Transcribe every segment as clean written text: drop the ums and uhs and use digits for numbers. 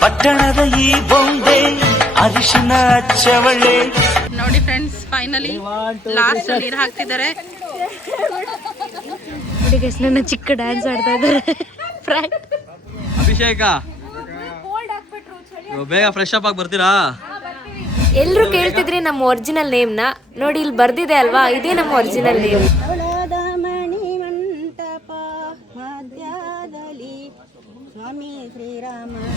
ಪಟ್ಟಣದ ಈ ಬೊಂಬೆ ಅರಿಶಿನ ಹಚ್ಚವಳೆ. ನೋಡಿ ಫ್ರೆಂಡ್ಸ್, ಫೈನಲಿ ಲಾಸ್ಟ್ ನೀರು ಹಾಕ್ತಿದ್ದಾರೆ. ನನ್ನ ಚಿಕ್ಕ ಡ್ಯಾನ್ಸ್ ಆಡ್ತಾ ಇದ್ದಾರೆ. ಅಭಿಷೇಕ ಬೇಗ ಫ್ರೆಶ್ ಅಪ್ ಆಗಿ ಬರ್ತೀರಾ? ಎಲ್ರು ಕೇಳ್ತಿದ್ರಿ ನಮ್ಮ ಒರಿಜಿನಲ್ ನೇಮ್ ನ. ನೋಡಿ ಇಲ್ಲಿ ಬರ್ದಿದೆ ಅಲ್ವಾ, ಇದೇ ನಮ್ಮ ಒರಿಜಿನಲ್ ನೇಮ್.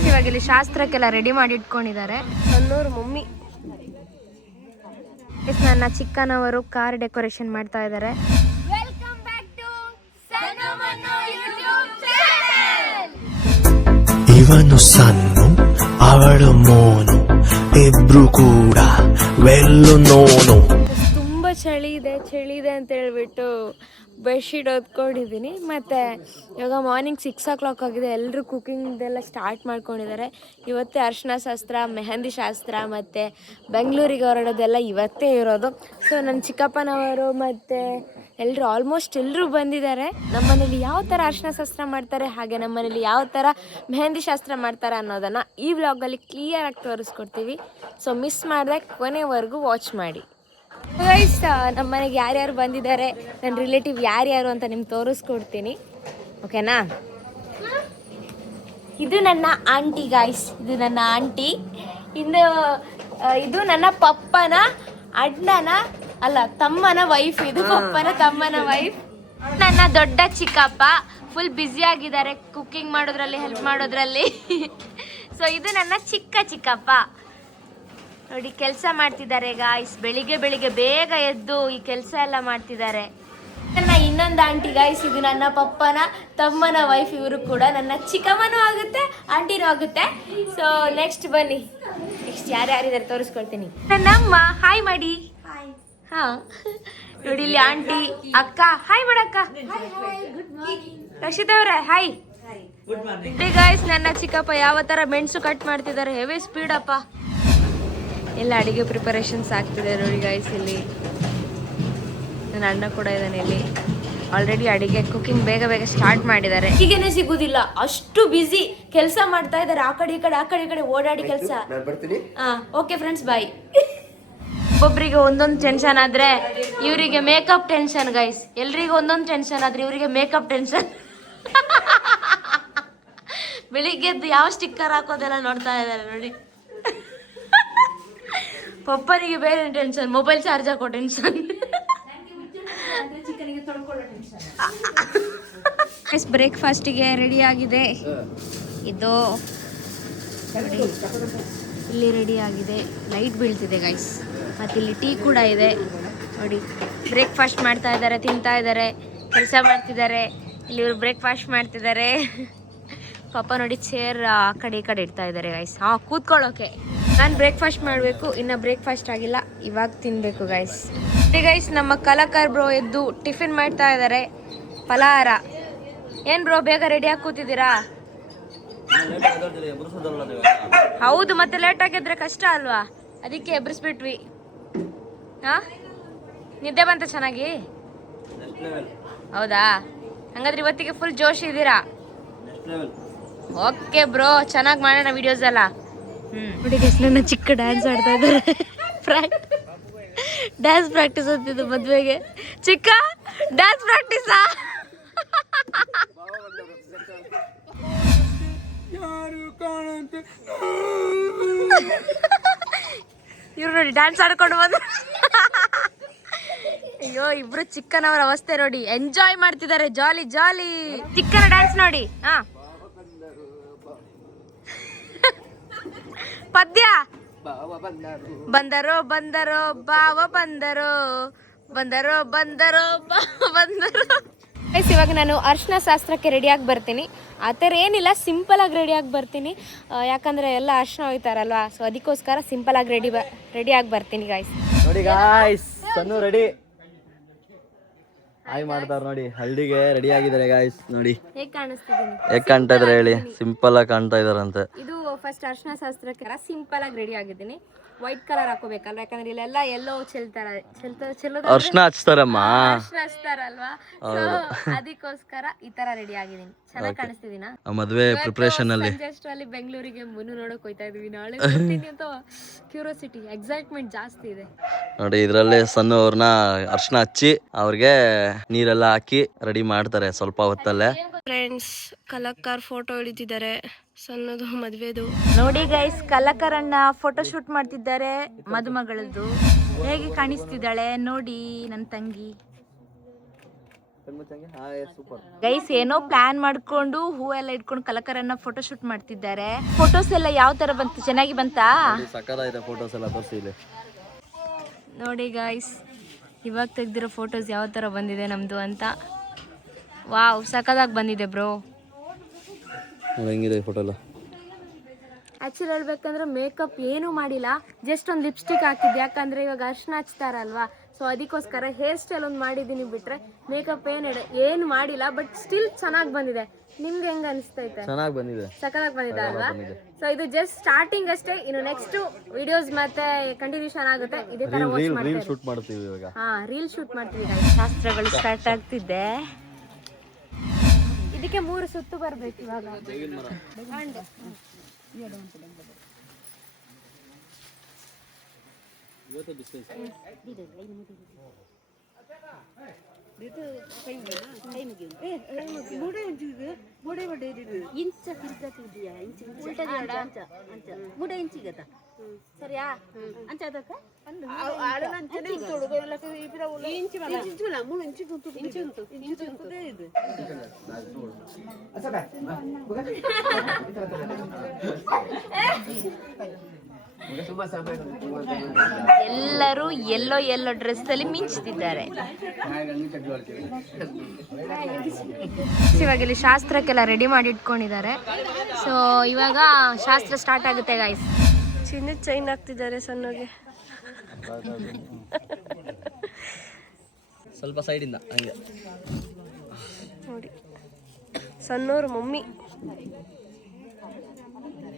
ಇವಾಗ ಇಲ್ಲಿ ಶಾಸ್ತ್ರಕ್ಕೆಲ್ಲ ರೆಡಿ ಮಾಡಿ ಇಟ್ಕೊಂಡಿದ್ದಾರೆ. ಸಣ್ಣೂರು ಮಮ್ಮಿ, ನನ್ನ ಚಿಕ್ಕನವರು ಕಾರ್ ಡೆಕೋರೇಷನ್ ಮಾಡ್ತಾ ಇದ್ದಾರೆ. ಇವನು ಸನ್ನು, ಅವಳು ಮೋನು, ಇಬ್ರು ಕೂಡ ವೆಲ್ಲು ನೋನು. ತುಂಬ ಚಳಿ ಇದೆ ಅಂತ ಹೇಳ್ಬಿಟ್ಟು ಬೆಡ್ಶೀಟ್ ಹೊದ್ಕೊಂಡಿದ್ದೀನಿ. ಮತ್ತು ಇವಾಗ ಮಾರ್ನಿಂಗ್ 6 o'clock ಆಗಿದೆ. ಎಲ್ಲರೂ ಕುಕ್ಕಿಂಗ್ದೆಲ್ಲ ಸ್ಟಾರ್ಟ್ ಮಾಡ್ಕೊಂಡಿದ್ದಾರೆ. ಇವತ್ತೇ ಅರಿಶಿನ ಶಾಸ್ತ್ರ, ಮೆಹಂದಿ ಶಾಸ್ತ್ರ ಮತ್ತು ಬೆಂಗಳೂರಿಗೆ ಹೊರಡೋದೆಲ್ಲ ಇವತ್ತೇ ಇರೋದು. ಸೊ ನನ್ನ ಚಿಕ್ಕಪ್ಪನವರು ಮತ್ತು ಆಲ್ಮೋಸ್ಟ್ ಎಲ್ಲರೂ ಬಂದಿದ್ದಾರೆ. ನಮ್ಮ ಮನೇಲಿ ಯಾವ ಥರ ಅರಿಶಿನ ಶಾಸ್ತ್ರ ಮಾಡ್ತಾರೆ, ಹಾಗೆ ನಮ್ಮ ಮನೇಲಿ ಯಾವ ಥರ ಮೆಹಂದಿ ಶಾಸ್ತ್ರ ಮಾಡ್ತಾರೆ ಅನ್ನೋದನ್ನು ಈ ವ್ಲಾಗಲ್ಲಿ ಕ್ಲಿಯರಾಗಿ ತೋರಿಸ್ಕೊಡ್ತೀವಿ. ಸೊ ಮಿಸ್ ಮಾಡಿದೆ, ಕೊನೆವರೆಗೂ ವಾಚ್ ಮಾಡಿ. ಗೈಸ್, ನಮ್ಮ ಮನೆಗೆ ಯಾರ್ಯಾರು ಬಂದಿದ್ದಾರೆ, ನನ್ನ ರಿಲೇಟಿವ್ ಯಾರ್ಯಾರು ಅಂತ ನಿಮ್ಗೆ ತೋರಿಸ್ಕೊಡ್ತೀನಿ, ಓಕೆನಾ? ಇದು ನನ್ನ ಆಂಟಿ ಗೈಸ್, ಇದು ನನ್ನ ಆಂಟಿ. ಇದು ನನ್ನ ಪಪ್ಪನ ಅಣ್ಣನ ಅಲ್ಲ ತಮ್ಮನ ವೈಫ್. ಇದು ಪಪ್ಪನ ತಮ್ಮನ ವೈಫ್. ನನ್ನ ದೊಡ್ಡ ಚಿಕ್ಕಪ್ಪ ಫುಲ್ ಬ್ಯುಸಿ ಆಗಿದ್ದಾರೆ ಕುಕ್ಕಿಂಗ್ ಮಾಡೋದ್ರಲ್ಲಿ, ಹೆಲ್ಪ್ ಮಾಡೋದ್ರಲ್ಲಿ. ಸೊ ಇದು ನನ್ನ ಚಿಕ್ಕಪ್ಪ. ನೋಡಿ ಕೆಲಸ ಮಾಡ್ತಿದ್ದಾರೆ ಗಾಯ್ಸ್. ಬೆಳಿಗ್ಗೆ ಬೇಗ ಎದ್ದು ಈ ಕೆಲಸ ಎಲ್ಲ ಮಾಡ್ತಿದ್ದಾರೆ. ನನ್ನ ಇನ್ನೊಂದು ಆಂಟಿ ಗಾಯ್ಸ್, ಇದು ನನ್ನ ಪಪ್ಪನ ತಮ್ಮನ ವೈಫ್. ಇವರು ಕೂಡ ನನ್ನ ಚಿಕ್ಕಮ್ಮನೂ ಆಗುತ್ತೆ, ಆಂಟಿನೂ ಆಗುತ್ತೆ. ಸೊ ನೆಕ್ಸ್ಟ್ ಬನ್ನಿ, ನೆಕ್ಸ್ಟ್ ಯಾರ್ಯಾರಿದ್ದಾರೆ ತೋರಿಸ್ಕೊಳ್ತೀನಿ. ನನ್ನಮ್ಮ ಹಾಯ್ ಮಾಡಿ. ಹಾ ನೋಡಿ ಇಲ್ಲಿ ಆಂಟಿ, ಅಕ್ಕ ಹಾಯ್ ಮಾಡಕ್ಕ. ರಕ್ಷಿತಾ ಅವರೇ ಹಾಯ್. ಗಾಯ್ಸ್, ನನ್ನ ಚಿಕ್ಕಪ್ಪ ಯಾವ ತರ ಮೆಣಸು ಕಟ್ ಮಾಡ್ತಿದ್ದಾರೆ, ಹೆವಿ ಸ್ಪೀಡ್ ಅಪ್ಪ. ಎಲ್ಲ ಅಡಿಗೆ ಪ್ರಿಪರೇಷನ್ಸ್ ಆಗ್ತಿದೆ ನೋಡಿ ಗಾಯ್ಸ್. ಇಲ್ಲಿ ನನ್ನ ಅಣ್ಣ ಕೂಡ ಇದ್ದಾನೆ ಇಲ್ಲಿ. ಆಲ್ರೆಡಿ ಅಡಿಗೆ ಕುಕಿಂಗ್ ಬೇಗ ಸ್ಟಾರ್ಟ್ ಮಾಡಿದ್ದಾರೆ. ಹೀಗೇನೆ ಸಿಗುದಿಲ್ಲ, ಅಷ್ಟು ಬಿಸಿ ಕೆಲಸ ಮಾಡ್ತಾ ಇದ್ದಾರೆ. ಆ ಕಡೆ ಈ ಕಡೆ ಓಡಾಡಿ ಕೆಲಸ. ಓಕೆ ಫ್ರೆಂಡ್ಸ್, ಬಾಯ್. ಒಬ್ಬೊಬ್ಬರಿಗೆ ಒಂದೊಂದು ಟೆನ್ಷನ್ ಆದ್ರೆ ಇವರಿಗೆ ಮೇಕಪ್ ಟೆನ್ಷನ್ ಗೈಸ್. ಎಲ್ರಿಗೂ ಒಂದೊಂದು ಟೆನ್ಷನ್ ಆದ್ರೆ ಇವರಿಗೆ ಮೇಕಪ್ ಟೆನ್ಷನ್. ಬೆಳಿಗ್ಗೆದ್ದು ಯಾವ ಸ್ಟಿಕ್ಕರ್ ಹಾಕೋದೆಲ್ಲ ನೋಡ್ತಾ ಇದ್ದಾರೆ ನೋಡಿ. ಪಪ್ಪನಿಗೆ ಬೇರೆ ಟೆನ್ಷನ್, ಮೊಬೈಲ್ ಚಾರ್ಜ್ ಹಾಕೋ ಟೆನ್ಷನ್. ಬ್ರೇಕ್ಫಾಸ್ಟಿಗೆ ರೆಡಿ ಆಗಿದೆ. ಇದು ಇಲ್ಲಿ ರೆಡಿ ಆಗಿದೆ. ಲೈಟ್ ಬೀಳ್ತಿದೆ ಗೈಸ್. ಮತ್ತು ಇಲ್ಲಿ ಟೀ ಕೂಡ ಇದೆ ನೋಡಿ. ಬ್ರೇಕ್ಫಾಸ್ಟ್ ಮಾಡ್ತಾ ಇದ್ದಾರೆ, ತಿಂತಾ ಇದ್ದಾರೆ, ಕೆಲಸ ಮಾಡ್ತಿದ್ದಾರೆ. ಇಲ್ಲಿ ಇವರು ಬ್ರೇಕ್ಫಾಸ್ಟ್ ಮಾಡ್ತಿದ್ದಾರೆ. ಪಾಪ ನೋಡಿ ಚೇರ್ ಆ ಕಡೆ ಈ ಕಡೆ ಇಡ್ತಾ ಇದ್ದಾರೆ ಗೈಸ್. ಕೂತ್ಕೊಳ್ಳೋಕೆ. ನಾನು ಬ್ರೇಕ್ಫಾಸ್ಟ್ ಮಾಡಬೇಕು, ಇನ್ನು ಬ್ರೇಕ್ಫಾಸ್ಟ್ ಆಗಿಲ್ಲ, ಇವಾಗ ತಿನ್ನಬೇಕು ಗೈಸ್. ಗೈಸ್, ನಮ್ಮ ಕಲಾಕಾರ್ ಬ್ರೋ ಎದ್ದು ಟಿಫಿನ್ ಮಾಡ್ತಾ ಇದ್ದಾರೆ, ಫಲಹಾರ. ಏನು ಬ್ರೋ ಬೇಗ ರೆಡಿಯಾಗಿ ಕೂತಿದ್ದೀರಾ? ಹೌದು, ಮತ್ತೆ ಲೇಟ್ ಆಗಿದ್ರೆ ಕಷ್ಟ ಅಲ್ವಾ, ಅದಕ್ಕೆ ಎಬ್ರಿಸ್ಬಿಟ್ವಿ. ಹಾ, ನಿದ್ದೆ ಬಂತ ಚೆನ್ನಾಗಿ? ಹೌದಾ, ಹಂಗಾದ್ರೆ ಇವತ್ತಿಗೆ ಫುಲ್ ಜೋಶ್ ಇದ್ದೀರಾ? ಓಕೆ ಬ್ರೋ, ಚೆನ್ನಾಗಿ ಮಾಡೋಣ ವಿಡಿಯೋಸ್ ಎಲ್ಲ. ನೋಡಿ ಗೈಸ್, ನನ್ನ ಚಿಕ್ಕ ಡ್ಯಾನ್ಸ್ ಆಡ್ತಾ ಇದ್ದಾರೆ. ಡ್ಯಾನ್ಸ್ ಪ್ರಾಕ್ಟೀಸ್ ಅಂತಿದ್ದು ಮದ್ವೆಗೆ. ಚಿಕ್ಕ ಡ್ಯಾನ್ಸ್ ಪ್ರಾಕ್ಟೀಸಾ? ಇವ್ರು ನೋಡಿ ಡ್ಯಾನ್ಸ್ ಆಡ್ಕೊಂಡು ಬಂದ್ರು. ಅಯ್ಯೋ, ಇಬ್ರು ಚಿಕ್ಕನವರ ಅವಸ್ಥೆ ನೋಡಿ. ಎಂಜಾಯ್ ಮಾಡ್ತಿದ್ದಾರೆ, ಜಾಲಿ ಜಾಲಿ. ಚಿಕ್ಕನ ಡ್ಯಾನ್ಸ್ ನೋಡಿ. ಹಾ, ಪದ್ಯ. ಬಂದರೋ ಬಂದರೋ ಬಾವ ಬಂದರೋ, ಬಂದರೋ ಬಂದರೋ ಬಾವ ಬಂದರೋ. ಇವಾಗ ನಾನು ಅರಿಶಿನ ಶಾಸ್ತ್ರಕ್ಕೆ ರೆಡಿಯಾಗಿ ಬರ್ತೀನಿ. ಆ ಥರ ಏನಿಲ್ಲ, ಸಿಂಪಲಾಗಿ ರೆಡಿಯಾಗಿ ಬರ್ತೀನಿ. ಯಾಕಂದರೆ ಎಲ್ಲ ಅರಿಶಿನ ಹೋಯ್ತಾರಲ್ವಾ, ಸೊ ಅದಕ್ಕೋಸ್ಕರ ಸಿಂಪಲಾಗಿ ರೆಡಿಯಾಗಿ ಬರ್ತೀನಿ ಗಾಯ್ಸ್. ನೋಡಿ ಗಾಯ್ಸ್, ಸನ್ನು ರೆಡಿ ಹಾಯ್ ಮಾಡ್ತಾರೆ ನೋಡಿ. ಹಳ್ಳಿಗೆ ರೆಡಿ ಆಗಿದ್ದಾರೆ ಗಾಯ್ಸ್ ನೋಡಿ. ಹೇಗೆ ಕಾಣಿಸ್ತಿದ್ದೀನಿ? ಹೇಗೆ ಕಾಣ್ತಾ ಇದಾರೆ ಹೇಳಿ? ಸಿಂಪಲ್ ಆಗಿ ಕಾಣ್ತಾ ಇದಾರಂತೆ. ಇದು ಫಸ್ಟ್ ಅರ್ಶಿನ ಶಾಸ್ತ್ರಕ್ಕೆ ಸಿಂಪಲ್ ಆಗಿ ರೆಡಿ ಆಗಿದ್ದೀನಿ. ವೈಟ್ ಕಲರ್ ಹಾಕೋಬೇಕಲ್ವ, ಯಾಕಂದ್ರೆ ಇಲ್ಲೆಲ್ಲ ಎಲ್ಲೋ ಚೆಲ್ಲೋದು ಅರ್ಶನ ಹಚ್ತಾರಮ್ಮ. ಅರ್ಶಿನ ಹಚ್ತಾರಲ್ವಾ, ಸೊ ಅದಕ್ಕೋಸ್ಕರ ಈ ತರ ರೆಡಿ ಆಗಿದ್ದೀನಿ. ಚೆನ್ನಾಗಿ ಕಾಣಿಸ್ತಿದ್ದೀನಾ? ಮದ್ವೆ ಪ್ರಿಪರೇಷನ್ ಅಲ್ಲಿ ಅಷ್ಟರಲ್ಲಿ ಬೆಂಗಳೂರಿಗೆ ಮುನ್ನು ನೋಡಕ್ ಹೋಯ್ತಾ ಇದೀವಿ. ನಾಳೆ ಬರ್ತೀನಿ ಅಂತ ಕ್ಯೂರಿಯಾಸಿಟಿ, ಎಕ್ಸೈಟ್ಮೆಂಟ್ ಜಾಸ್ತಿ ಇದೆ ನೋಡಿ. ಇದ್ರಲ್ಲೇ ಸಣ್ಣ ಅವ್ರನ್ನ ಅರ್ಶನ ಹಚ್ಚಿ ಅವ್ರಿಗೆ ನೀರೆಲ್ಲ ಹಾಕಿ ರೆಡಿ ಮಾಡ್ತಾರೆ ಸ್ವಲ್ಪ ಹೊತ್ತಲ್ಲೇ. ಫ್ರೆಂಡ್ಸ್ ಕಲಕ್ಕಾರ್ ಫೋಟೋ ಹಿಡಿತಿದ್ದಾರೆ ಸಣ್ಣದು ಮದ್ವೆದು. ನೋಡಿ ಗೈಸ್, ಕಲಾಕರಣ್ಣ ಫೋಟೋ ಶೂಟ್ ಮಾಡ್ತಿದ್ದಾರೆ ಮದುಮಗಳದ್ದು. ಹೇಗೆ ಕಾಣಿಸ್ತಿದ್ದಾಳೆ ನೋಡಿ ನನ್ನ ತಂಗಿ. ಗೈಸ್ ಏನೋ ಪ್ಲಾನ್ ಮಾಡ್ಕೊಂಡು ಹೂವೆಲ್ಲ ಇಟ್ಕೊಂಡು ಕಲಾಕರಣ್ಣ ಫೋಟೋ ಶೂಟ್ ಮಾಡ್ತಿದ್ದಾರೆ. ಫೋಟೋಸ್ ಎಲ್ಲ ಯಾವ ತರ ಬಂತು? ಚೆನ್ನಾಗಿ ಬಂತಾ? ಸಕ್ಕತ್ತಾಗಿದೆ ಫೋಟೋಸ್ ಎಲ್ಲ ತೋರಿಸಿ ಇಲ್ಲಿ ನೋಡಿ ಗೈಸ್, ಇವಾಗ ತೆಗ್ದಿರೋ ಫೋಟೋಸ್ ಯಾವ ತರ ಬಂದಿದೆ ನಮ್ದು ಅಂತ. ವಾವ್, ಸಕ್ಕದಾಗಿ ಬಂದಿದೆ ಬ್ರೋ. ಹೆಂಗಿದೆ ಫೋಟೋ ಎಲ್ಲ? ಆ್ಯಕ್ಚುಲಿ ಹೇಳ್ಬೇಕಂದ್ರೆ ಮೇಕಪ್ ಏನೂ ಮಾಡಿಲ್ಲ, ಜಸ್ಟ್ ಒಂದು ಲಿಪ್ಸ್ಟಿಕ್ ಹಾಕಿದ್ದೆ. ಯಾಕಂದರೆ ಇವಾಗ ಅರ್ಶಿನ ಹಚ್ತಾರಲ್ವಾ, ಸೊ ಅದಕ್ಕೋಸ್ಕರ ಹೇರ್ ಸ್ಟೈಲ್ ಒಂದು ಮಾಡಿದ್ದೀನಿ ಬಿಟ್ಟರೆ ಮೇಕಪ್ ಏನು ಮಾಡಿಲ್ಲ. ಬಟ್ ಸ್ಟಿಲ್ ಚೆನ್ನಾಗಿ ಬಂದಿದೆ. ನಿಮ್ಗೆ ಹೆಂಗೆ ಅನಿಸ್ತೈತೆ? ಚೆನ್ನಾಗಿ ಬಂದಿದೆ, ಸಕ್ಕತ್ತಾಗಿ ಬಂದಿದೆ ಅಲ್ವಾ? ಸೊ ಇದು ಜಸ್ಟ್ ಸ್ಟಾರ್ಟಿಂಗ್ ಅಷ್ಟೇ. ಇನ್ನು ನೆಕ್ಸ್ಟ್ ವಿಡಿಯೋಸ್ ಮತ್ತೆ ಕಂಟಿನ್ಯೂಷನ್ ಆಗುತ್ತೆ. ಇದೇ ತರ ರೀಲ್ ಶೂಟ್ ಮಾಡ್ತೀವಿ ಇವಾಗ. ರೀಲ್ ಶೂಟ್ ಮಾಡ್ತೀವಿ. ಶಾಸ್ತ್ರಗಳು ಸ್ಟಾರ್ಟ್ ಆಗ್ತಿದೆ. ಇದಕ್ಕೆ 3 ಸುತ್ತು ಬರ್ಬೇಕು ಇವಾಗ. ಸರಿಯಾ? ಎಲ್ಲರೂ ಎಲ್ಲೋ ಎಲ್ಲೋ ಡ್ರೆಸ್ ಅಲ್ಲಿ ಮಿಂಚುತ್ತಿದ್ದಾರೆ. ಇವಾಗ ಇಲ್ಲಿ ಶಾಸ್ತ್ರಕ್ಕೆಲ್ಲ ರೆಡಿ ಮಾಡಿ ಇಟ್ಕೊಂಡಿದ್ದಾರೆ. ಸೊ ಇವಾಗ ಶಾಸ್ತ್ರ ಸ್ಟಾರ್ಟ್ ಆಗುತ್ತೆ ಗೈಸ್. ಚಿನ್ನದ ಚೈನ್ ಹಾಕ್ತಿದ್ದಾರೆ ಸಣ್ಣಗೆ. ಸ್ವಲ್ಪ ಸೈಡಿಂದ ಹಂಗೆ ನೋಡಿ, ಸಣ್ಣವ್ರ ಮಮ್ಮಿ.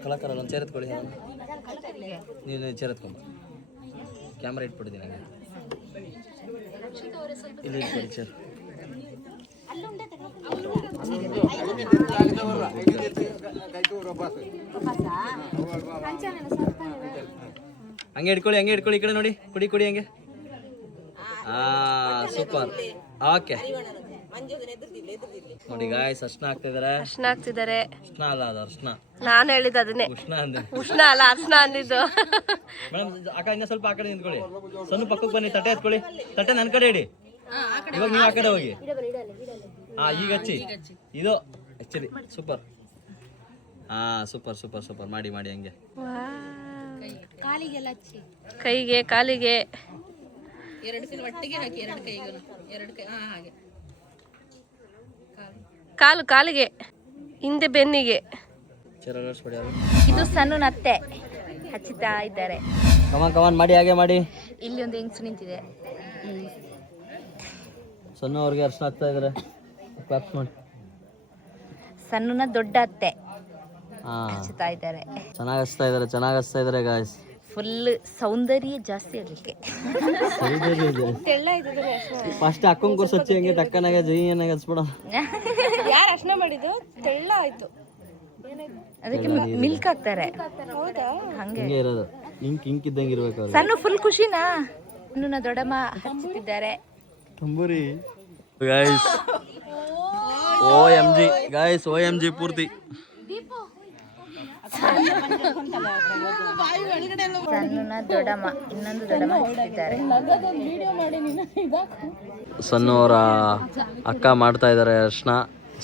ಕಲಾಕಾರ ಒಂದು ಚೇರ್ ಎತ್ಕೊಳ್ಳಿ. ನೀನು ಚೇರ್ ಎತ್ಕೊಂಬ, ಕ್ಯಾಮ್ರಾ ಇಟ್ಬಿಡ್ತೀನಿ ಹಂಗೆ. ಇಲ್ಲಿ ಇಟ್ಕೊಳ್ಳಿ ಚೇರ್. ಹಂಗೆ ಇಟ್ಕೊಳ್ಳಿ, ಹಂಗೆ ಇಟ್ಕೊಳ್ಳಿ. ಈ ಕಡೆ ನೋಡಿ, ಕುಡಿ ಕುಡಿ ಹಂಗೆ. ಸೂಪರ್. ಓಕೆ ನೋಡಿ ಗಾಯ್ಸ್, ಅರ್ಶನ ಹಾಕ್ತಿದ್ದಾರೆ. ಅರ್ಶನ ಹಾಕ್ತಿದ್ದಾರೆ. ಅರ್ಶನ ಅಲ್ಲ, ಅದು ಅರ್ಶನ. ನಾನು ಹೇಳಿದ್ದು ಅದನ್ನೇ, ಉಷ್ಣ ಅಂದೆ. ಉಷ್ಣ ಅಲ್ಲ ಅರ್ಶನ ಅಂದಿದ್ದು. ಮೇಡಮ್ ಆ ಕಡೆ ಸ್ವಲ್ಪ ಆ ಕಡೆ ನಿಂತ್ಕೊಳ್ಳಿ. ಸಣ್ಣ ಪಕ್ಕಕ್ಕೆ ಬನ್ನಿ, ತಟ್ಟೆ ಎತ್ಕೊಳ್ಳಿ. ತಟ್ಟೆ ನನ್ನ ಕಡೆ ಇಡಿ. ಇವಾಗ ನೀವು ಆ ಕಡೆ ಹೋಗಿ. ಈಗ ಹಚ್ಚಿ. ಇದು actually super. Super super super. ಮಾಡಿ ಮಾಡಿ ಹಂಗೆ. ಕೈಗೆ ಕಾಲಿಗೆ ಕಾಲು ಕಾಲಿಗೆ ಹಿಂದೆ ಬೆನ್ನಿಗೆ. ಇದು ಸಣ್ಣ ಅತ್ತೆ ಹಚ್ಚುತ್ತಾ ಇದ್ದಾರೆ. ಕಮಾನ್ ಕಮಾನ್ ಮಾಡಿ, ಹಾಗೆ ಮಾಡಿ. ಇಲ್ಲಿ ಒಂದು ಹೆಂಗಸು ನಿಂತಿದೆ. ಸಣ್ಣ ಅವ್ರಿಗೆ ಅರ್ಶನ ಹಚ್ತಾ ಇದಾರೆ. ಕ್ಲಾಪ್ಸ್ ಮಾಡಿ. ಸಣ್ಣನ ದೊಡ್ಡ ಅತ್ತೆ ಹಚ್ಚುತ್ತಾ ಇದ್ದಾರೆ. ಚೆನ್ನಾಗಿ ಹಚ್ತಾ ಇದಾರೆ, ಚೆನ್ನಾಗಿ ಹಚ್ತಾ ಇದಾರೆ ಗಾಯ್ಸ್. ಫುಲ್ ಸೌಂದರ್ಯ ಜಾಸ್ತಿ ಆಗಲಿಕ್ಕೆ. ಫಸ್ಟ್ ಅಕ್ಕಂಗ್ ಕೂರ್ಸ್ ಹಚ್ಚಿ ಹಂಗೆ ಟಕ್ಕನಾಗ ಜೈನಾಗ ಹಚ್ಬಿಡ. ಯಾರು ಅರ್ಶನ ಮಾಡಿದ್ದು? ತೆಳ್ಳ ಆಯ್ತು. ಅದಕ್ಕೆ ಮಿಲ್ಕ್ ಹಾಕ್ತಾರೆ. ಹಂಗೆ ಇರೋದು, ಇಂಕ್ ಇಂಕ್ ಇದ್ದಂಗೆ ಇರ್ಬೇಕು. ಸಣ್ಣ ಫುಲ್ ಖುಷಿನಾ? ಸಣ್ಣ ದೊಡ್ಡಮ್ಮ ಹಚ್ಚುತ್ತಿದ್ದಾರೆ. ತಂಬೂರಿ ಗಾಯ್ಸ್. OMG ಗಾಯ್ಸ್, OMG ಪೂರ್ತಿ. ಸಣ್ಣ ದೊಡ್ಡಮ್ಮ, ಇನ್ನೊಂದು ದೊಡ್ಡಮ್ಮ ಹಚ್ಚುತ್ತಿದ್ದಾರೆ. ಸಣ್ಣವರ ಅಕ್ಕ ಮಾಡ್ತಾ ಇದಾರೆ ಅರ್ಶನ.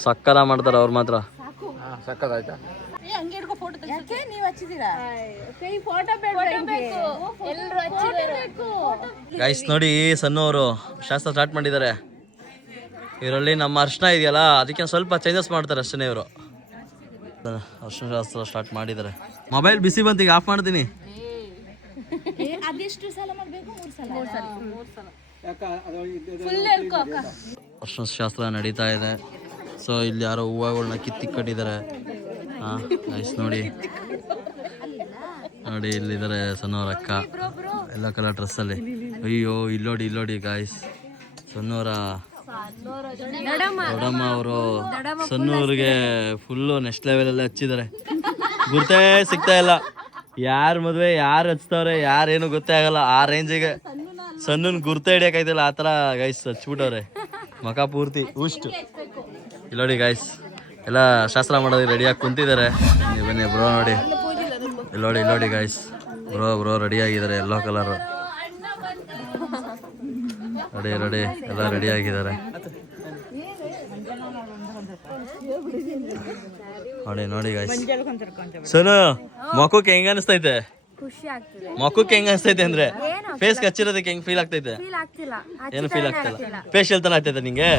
ಸಕ್ಕದ ಮಾಡ್ತಾರೆ ಅವ್ರು ಮಾತ್ರ. ಗೈಸ್ ನೋಡಿ, ಸಣ್ಣವರು ಶಾಸ್ತ್ರ ಸ್ಟಾರ್ಟ್ ಮಾಡಿದ್ದಾರೆ. ಇದರಲ್ಲಿ ನಮ್ಮ ಅರ್ಶನ ಇದೆಯಲ್ಲ, ಅದಕ್ಕೆ ಸ್ವಲ್ಪ ಚೇಂಜಸ್ ಮಾಡ್ತಾರೆ ಅಷ್ಟೇ ಇವರು. ಅರ್ಶನ ಶಾಸ್ತ್ರ ಸ್ಟಾರ್ಟ್ ಮಾಡಿದ್ದಾರೆ. ಮೊಬೈಲ್ ಬಿಸಿ ಬಂತು, ಈಗ ಆಫ್ ಮಾಡ್ತೀನಿ. ಅರ್ಶನ ಶಾಸ್ತ್ರ ನಡೀತಾ ಇದೆ. ಸೊ ಇಲ್ಲಿ ಯಾರೋ ಹೂವುಗಳನ್ನ ಕಿತ್ತಿ ಕಟ್ಟಿದ್ದಾರೆ. ಗೈಸ್ ನೋಡಿ, ನೋಡಿ ಇಲ್ಲಿದ್ದಾರೆ ಸಣ್ಣವ್ರ ಅಕ್ಕ ಎಲ್ಲ ಕಲರ್ ಡ್ರೆಸ್ಸಲ್ಲಿ. ಅಯ್ಯೋ ಇಲ್ಲೋಡಿ ಗಾಯ್ಸ್, ಸಣ್ಣವರ ದೊಡ್ಡಮ್ಮ ಅವರು ಸಣ್ಣವ್ರಿಗೆ ಫುಲ್ಲು ನೆಕ್ಸ್ಟ್ ಲೆವೆಲಲ್ಲೇ ಹಚ್ಚಿದ್ದಾರೆ. ಗುರ್ತೇ ಸಿಗ್ತಾ ಇಲ್ಲ, ಯಾರ ಮದುವೆ ಯಾರು ಹಚ್ತವ್ರೆ ಯಾರೇನು ಗೊತ್ತೇ ಆಗಲ್ಲ. ಆ ರೇಂಜಿಗೆ ಸಣ್ಣನ್ ಗುರ್ತೇ ಹಿಡಿಯೋಕಾಯ್ತಿಲ್ಲ, ಆ ಥರ ಗೈಸ್ ಹಚ್ಬಿಟ್ಟವ್ರೆ ಮಕ ಪೂರ್ತಿ ಉಷ್ಟು. ಇಲ್ಲೋಡಿ ಗಾಯ್ಸ್ ಎಲ್ಲ ಶಾಸ್ತ್ರ ಮಾಡೋದಕ್ಕೆ ರೆಡಿಯಾಗಿ ಕುಂತಿದ್ದಾರೆ. ಬನ್ನಿ ಬ್ರೋ ನೋಡಿ, ಇಲ್ಲೋಡಿ ಗಾಯ್ಸ್, ಬ್ರೋ ರೆಡಿ ಆಗಿದ್ದಾರೆ. ಎಲ್ಲೋ ಕಲರು ರೆಡಿ ಎಲ್ಲ ರೆಡಿ ಆಗಿದ್ದಾರೆ. ನೋಡಿ ಗಾಯ್ಸ್, ಸೋನು ಮಕ್ಕಕ್ಕೆ ಹೆಂಗ ಅನಿಸ್ತೈತೆ? ಮಕ್ಕಕ್ಕೆ ಹೆಂಗ ಅನಿಸ್ತೈತೆ ಅಂದ್ರೆ ಫೇಸ್ಗೆ ಹಚ್ಚಿರೋದಕ್ಕೆ ಹೆಂಗ್ ಫೀಲ್ ಆಗ್ತೈತೆ? ಏನು ಫೀಲ್ ಆಗ್ತಿಲ್ಲ, ಫೇಶಿಯಲ್ ತರ ಆಗ್ತೈತೆ ನಿಂಗೆ?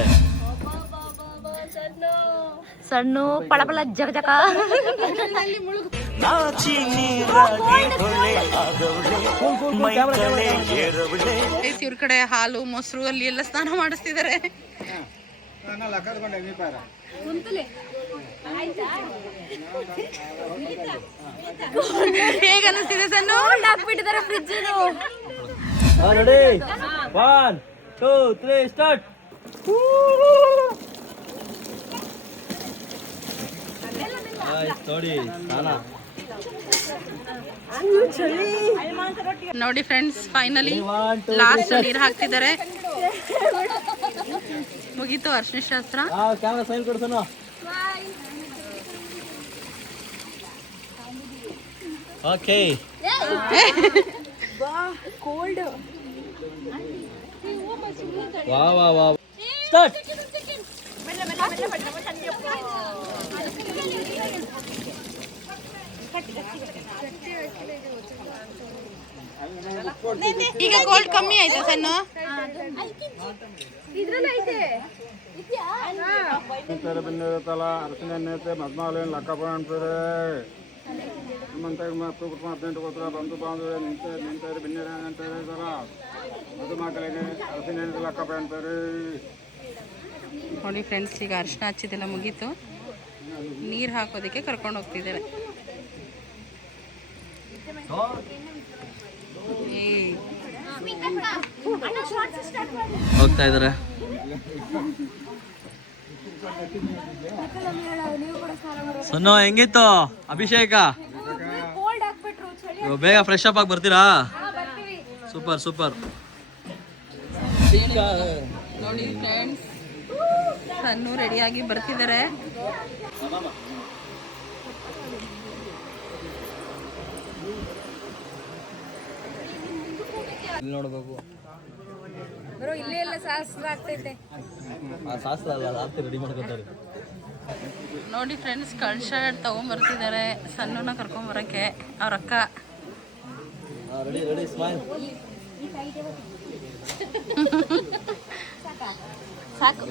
ಸಣ್ಣ ಪಳಪಳ ಜಗ ಜಗ ಇವ್ರ ಕಡೆ ಹಾಲು ಮೊಸರು ಅಲ್ಲಿ ಎಲ್ಲ ಸ್ನಾನ ಮಾಡಿಸ್ತಿದ್ದಾರೆ. ಹೇಗ ಅನಿಸ್ತಿದೆ ಸಣ್ಣ? ಹಾಕ್ಬಿಟ್ಟಿದ್ದಾರೆ ಫ್ರಿಜ್. Ready 1 2 3 start. ನೋಡಿ ಫ್ರೆಂಡ್ಸ್, ಫೈನಲಿ ಲಾಸ್ಟ್ ನೀರು ಹಾಕ್ತಿದ್ದಾರೆ. ಮುಗೀತು ಅರ್ಶಿನ ಶಾಸ್ತ್ರ. ಕ್ಯಾಮೆರಾ ಸೈನ್ ಕೊಡ್ಸೋಣ. ಓಕೆ ವಾ ಸ್ಟಾರ್ಟ್. ಈಗ ಗೋಲ್ಡ್ ಕಮ್ಮಿ ಆಯ್ತಾ ಸಣ್ಣ? ಮದ್ಮಾಲೇನು ಲಕ್ಕ ಅಂತಾರೆ. ಮಕ್ಕಳು ಕುಟುಂಬ 18 ಗೊತ್ತರ ಬಂಧು ಬಾಂಧವ ನಿಂತಾರೆ ಬಿನ್ನೇರ ಅಂತಾರೆ ಸರ. ಮದುಮಕ್ಕಳಿಗೆ ಅರಸಿನ ಲಕ್ಕ ಅಂತಾರೆ. ನೋಡಿ ಫ್ರೆಂಡ್ಸ್, ಈಗ ಅರ್ಶಿನ ಹಚ್ಚಿದೆಲ್ಲ ಮುಗೀತು. ನೀರು ಹಾಕೋದಕ್ಕೆ ಕರ್ಕೊಂಡು ಹೋಗ್ತಿದ್ದಾರೆ. ಹೋಗ್ತಾ ಇದಾರೆ. ಸೊನ್ನು ಹೆಂಗಿತ್ತು ಅಭಿಷೇಕ? ಬೇಗ ಫ್ರೆಶ್ ಅಪ್ ಆಗಿ ಬರ್ತೀರಾ? ಸೂಪರ್. ನೋಡಿ ಫ್ರೆಂಡ್ಸ್, ಸಣ್ಣ ರೆಡಿಯಾಗಿ ಬರ್ತಿದ್ದಾರೆ. ನೋಡ್ಬೇಕು ಇಲ್ಲೇ ಎಲ್ಲ ಶಾಸ್ತ್ರ ಆಗ್ತೈತೆ. ಶಾಸ್ತ್ರ ಅಲ್ಲ, ಆರ್ತಿ ರೆಡಿ ಮಾಡ್ಕೊತಾರೆ. ನೋಡಿ ಫ್ರೆಂಡ್ಸ್, ಕಳ್ಶ ತಗೊಂಡ್ಬರ್ತಿದ್ದಾರೆ ಸಣ್ಣನ ಕರ್ಕೊಂಬರಕ್ಕೆ ಅವ್ರ ಅಕ್ಕ. Ready smile. ಸಾಕು.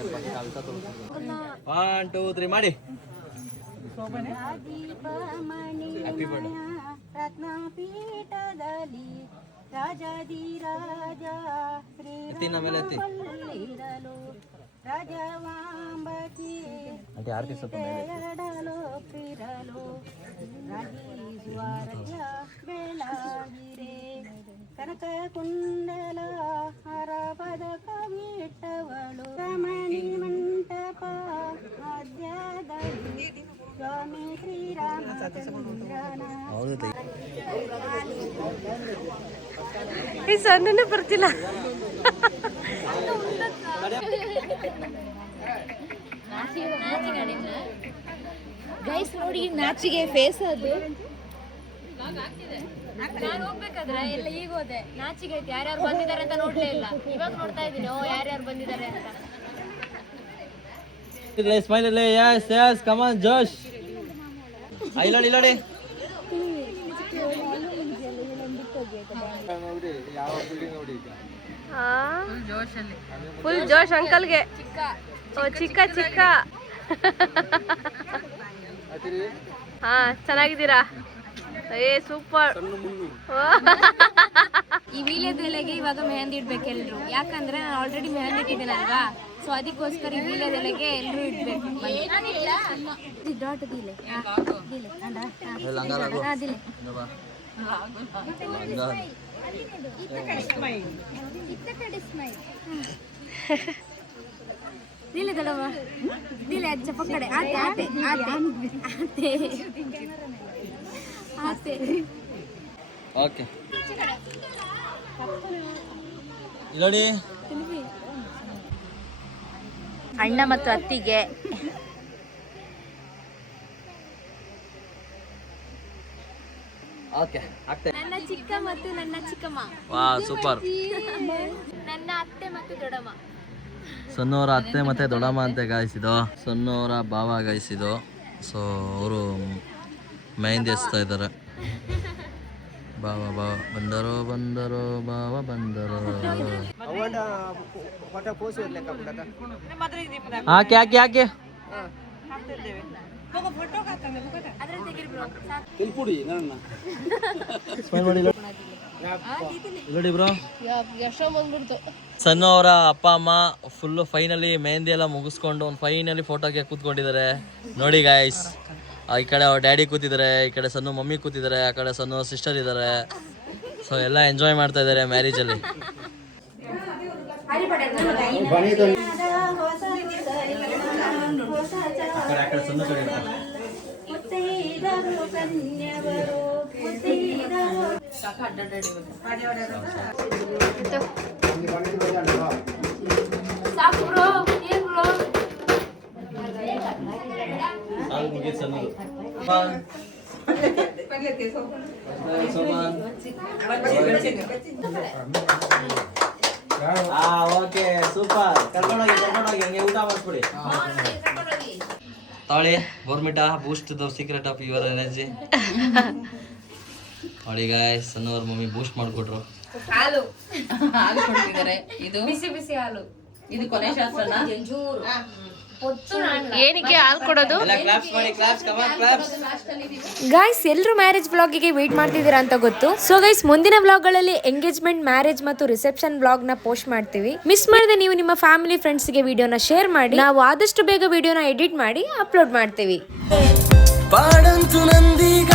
1 2 3 ಮಾಡಿ. ರತ್ನಪೀಠದಲ್ಲಿ ರಾಜಾದಿರಾಜ ಶ್ರೀರಾಮಲಿರಲು ರಾಜವಾಂಬಕಿ ಎಡಲು ಪಿರಲು ರಾಜೀಶ್ವರಯ್ಯ ಬೆಳಗಿರೆ ಕನಕ ಕುಂಡಲ ಹರಪದ ಕವಿಟ್ಟವಳು ರಮಣಿ ಮಂಟಪ ಮಧ್ಯದಲ್ಲಿ ಸ್ವಾಮಿ ಶ್ರೀರಾಮಚಂದ್ರನ. ಈ ಸಣ್ಣನೇ ಬರ್ತಿಲ್ಲ. ಗೈಸ್ ನೋಡಿ ನಾಚಿಗೆ ಫೇಸ್ ಅದು. ನಾನು ಹೋಗ್ಬೇಕಾದ್ರೆ ಎಲ್ಲ ಈಗ ಹೋದೆ, ನಾಚಿಗೆ ಐತಿ. ಯಾರ್ಯಾರು ಬಂದಿದ್ದಾರೆ ಅಂತ ನೋಡ್ಲೇ ಇಲ್ಲ. ಇವಾಗ ನೋಡ್ತಾ ಇದ್ದೀನಿ, ಯಾರ್ಯಾರು ಬಂದಿದ್ದಾರೆ ಅಂತ. ಸ್ಮೈಲ್ ಅಲ್ಲೇ. ಯಸ್ ಕಮ್ ಆನ್ ಜೋಶ್. ಇಲ್ಲೋಡಿ ಫುಲ್ ಜೋಶ್ ಅಂಕಲ್ಗೆ. ಚಿಕ್ಕ ಹಾ, ಚೆನ್ನಾಗಿದ್ದೀರಾ? ಸೂಪರ್. ಈ ವೀಳ್ಯದೆಲೆಗೆ ಇವಾಗ ಮೆಹಂದಿ ಇಡ್ಬೇಕು ಎಲ್ರು. ಯಾಕಂದ್ರೆ ನಾನು ಆಲ್ರೆಡಿ ಮೆಹಂದಿ ಇಟ್ಟಿದ್ದೀನಲ್ವಾ, ಸೊ ಅದಕ್ಕೋಸ್ಕರ ಈ ವೀಳ್ಯದೆಲೆಗೆ ಎಲ್ರು ಇಡ್ಬೇಕು. दिले दड़वा दिले अच्छा पकड़े आते आते आते आते ಓಕೆ ನೋಡಿ ಅಣ್ಣ ಮತ್ತು ಅತ್ತಿಗೆ ಓಕೆ ಆಗ್ತದೆ. ನನ್ನ ಚಿಕ್ಕ ಮತ್ತು ನನ್ನ ಚಿಕ್ಕಮ್ಮ, ವಾ ಸೂಪರ್. ನನ್ನ ಅತ್ತೆ ಮತ್ತು ದೊಡ್ಡಮ್ಮ. ಸಣ್ಣವರ ಅತ್ತೆ ಮತ್ತೆ ದೊಡ್ಡಮ್ಮ ಅಂತ ಗಾಯಿಸಿದ್ದು, ಸಣ್ಣವರ ಭಾವ ಗಾಯಿಸಿದ್ದು. ಸೊ ಅವರು ಮೆಹಂದಿ ಹಚ್ತಾ ಇದ್ದಾರೆ. ಬಾವ ಬಾವ ಬಂದರೋ ಬಂದರೋ ಬಾವ ಬಂದರೋ. ಹಾಕಿ ಹಾಕಿ ಹಾಕಿ ನೋಡಿ ಬ್ರೋ. ಸಣ್ಣ ಅವರ ಅಪ್ಪ ಅಮ್ಮ ಫುಲ್ಲು ಫೈನಲಿ ಮೆಹಂದಿ ಎಲ್ಲ ಮುಗಿಸ್ಕೊಂಡು ಒಂದು ಫೈನಲಿ ಫೋಟೋಗೆ ಕೂತ್ಕೊಂಡಿದ್ದಾರೆ. ನೋಡಿ ಗಾಯ್ಸ್, ಈ ಕಡೆ ಅವ್ರ ಡ್ಯಾಡಿ ಕೂತಿದ್ದಾರೆ, ಈ ಕಡೆ ಸಣ್ಣ ಮಮ್ಮಿ ಕೂತಿದ್ದಾರೆ, ಆ ಕಡೆ ಸಣ್ಣ ಸಿಸ್ಟರ್ ಇದ್ದಾರೆ. ಸೊ ಎಲ್ಲ ಎಂಜಾಯ್ ಮಾಡ್ತಾ ಇದ್ದಾರೆ ಮ್ಯಾರೇಜಲ್ಲಿ. Okay super. ಕರ್ಕೊಂಡೋಗಿ ಹಂಗೆ ಊಟ ಮಾಡಿಸ್ಬಿಡಿ. ತಾಳಿ ಬೋರ್ಮಿಟಾ Boost the secret of your energy. ನೋಡಿ ಗಾಯ್ಸ್, ಸಣ್ಣವ್ರ ಮಮ್ಮಿ ಬೂಸ್ಟ್ ಮಾಡಿಕೊಟ್ರು. ಹಾಲು ಕೊಡ್ತಿದ್ದಾರೆ. ಇದು ಬಿಸಿ ಬಿಸಿ ಹಾಲು. ಇದು ಕೊನೆ ಶಾಸ್ತ್ರನ. ಏನಕ್ಕೆ ಹಾಲು ಕೊಡೋದು? ಗೈಸ್, ಎಲ್ಲರೂ ಮ್ಯಾರೇಜ್ ವ್ಲಾಗಿಗೆ ವೇಟ್ ಮಾಡ್ತಿದ್ದೀರಾ ಅಂತ ಗೊತ್ತು. ಸೊ ಗೈಸ್, ಮುಂದಿನ ವ್ಲಾಗ್ಗಳಲ್ಲಿ ಎಂಗೇಜ್ಮೆಂಟ್, ಮ್ಯಾರೇಜ್ ಮತ್ತು ರಿಸೆಪ್ಷನ್ ವ್ಲಾಗ್ ನ ಪೋಸ್ಟ್ ಮಾಡ್ತೀವಿ. ಮಿಸ್ ಮಾಡದೆ ನೀವು ನಿಮ್ಮ ಫ್ಯಾಮಿಲಿ ಫ್ರೆಂಡ್ಸ್ಗೆ ವಿಡಿಯೋನ ಶೇರ್ ಮಾಡಿ. ನಾವು ಆದಷ್ಟು ಬೇಗ ವಿಡಿಯೋನ ಎಡಿಟ್ ಮಾಡಿ ಅಪ್ಲೋಡ್ ಮಾಡ್ತೀವಿ. ಪಾಡಂತು ನಂದೀಗ